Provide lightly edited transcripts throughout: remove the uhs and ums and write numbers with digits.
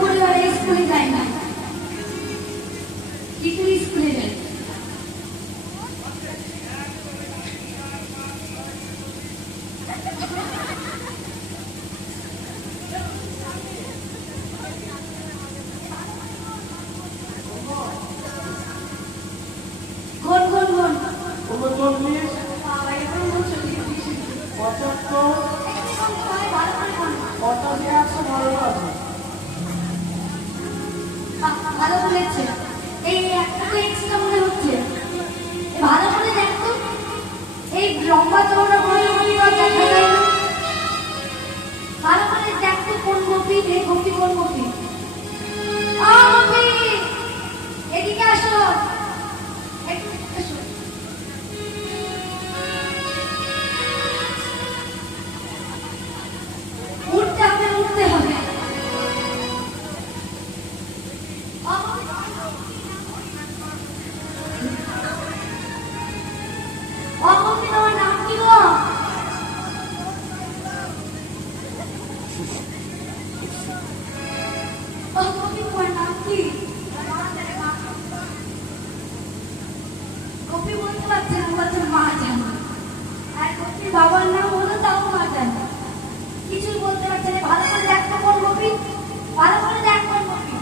পরিবারে স্কুলে যায় না, কিন্তু স্কুলে যায়। ঘন ঘন ঘন 39 ভালো বলেছে। এই একটা তো এক্সট্রা মনে হচ্ছে, ভালো করে দেখতো। এই লম্বা চওড়া বড় দেখা যায় না, ভালো করে দেখতো কোন কপি, এই কপি কোন কপি। এদিকে আসো, একটু আসো। উঠতে হবে, উঠতে হবে। অমনি তোমার নাম কি গো? অমনি তোমার নাম কি? কপি বলতে পারছে না, বলছে মা জানে। আর কপির বাবার নাম হলো তাও মা জানে, কিছুই বলতে পারছে না। ভালো করে দেখতো কোন কপি, ভালো করে দেখ কোন কপি।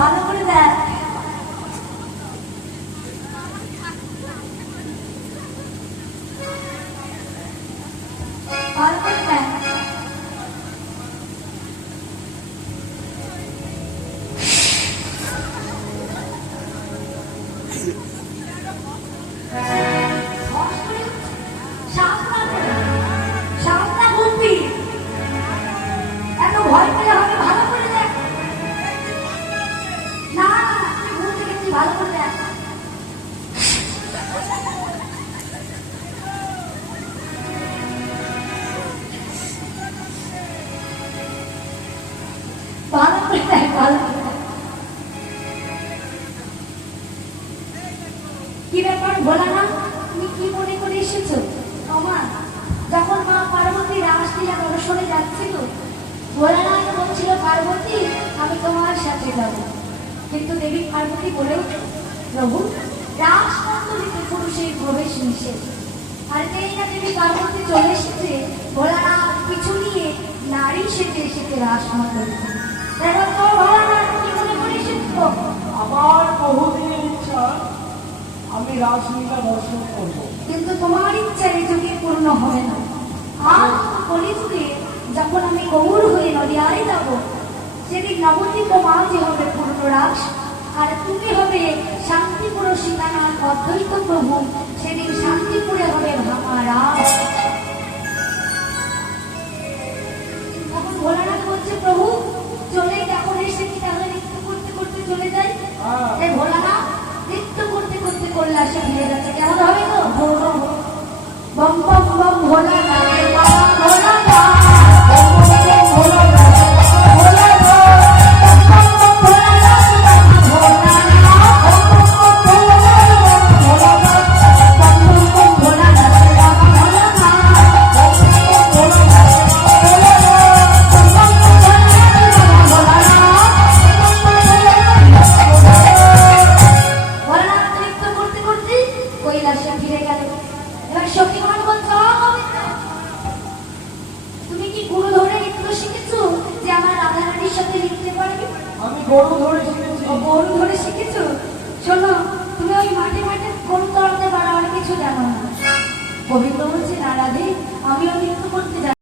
ভালো করে দেখ, ভালো করে দেখ। এত ভয় পেলে হবে, ভালো করে দেখ। না ভুলতে গেছি, ভালো করে দেখ। ভালো করে দেখ, ভালো করে দেখ। কি ব্যাপার বলা না, তুমি কি মনে করে এসেছো? আমার যখন মা পার্বতী রাসলীলা দর্শনে যাচ্ছিল, ভোলানাথ বলছিল পার্বতী আমি তোমার সাথে যাব, কিন্তু দেবী পার্বতী বলেও প্রভু রাসমণ্ডলীতে পুরুষের প্রবেশ নিষেধ। আর যেই না দেবী পার্বতী চলে এসেছে, ভোলানাথ পিছু নিয়ে নারী সেজে এসেছে রাসমণ্ডলীতে। এবার তো ভোলানাথ কি মনে করে এসেছো? আমার বহুদিনের ইচ্ছা আমি রাসলীলা দর্শন করব, কিন্তু তোমার ইচ্ছা এই যুগে পূর্ণ হবে না। আর কলিযুগে যখন আমি গৌর হয়ে নদিয়ায় যাব, সেদিন নবদ্বীপ মাঝে হবে পূর্ণ রাস, আর তুমি হবে শান্তিপুর সীতানাথ অদ্বৈত প্রভু, সেদিন শান্তিপুরে হবে ভাঙা রাস। তখন ভোলানাথ বলছে প্রভু চলে যখন এসেছি তাহলে নৃত্য করতে করতে চলে যাই। এই ভোলানাথ নৃত্য করতে করতে কৈলাসে ফিরে যাচ্ছে, কেমন হবে গো? বম বম বম ভোলানাথ বাবা ভোলানাথ, বম বম বম ভোলানাথ ভোলানাথ, বম বম ভোলানাথ বাবা ভোলানাথ, বম বম বম ভোলানাথ বাবা ভোলানাথ, বম বম বম ভোলানাথ ভোলানাথ, বম বম বম ভোলানাথ বাবা ভোলানাথ। ভোলানাথ নৃত্য করতে করতে কৈলাসে ফিরে গেল। এবার সখীগণ বলছে তুমি কি গুরু ধরে নৃত্য শিখেছো যে আমার রাধা রানীর সাথে লিখতে পারবে? আমি গরু ধরে শিখেছি। গরু ধরে শিখেছো? শোনো তুমি ওই মাঠে মাঠে গরু চড়াতে পারো, আর কিছু জানো না। গোবিন্দ বলছে না রাধে, আমিও নৃত্য করতে জানি।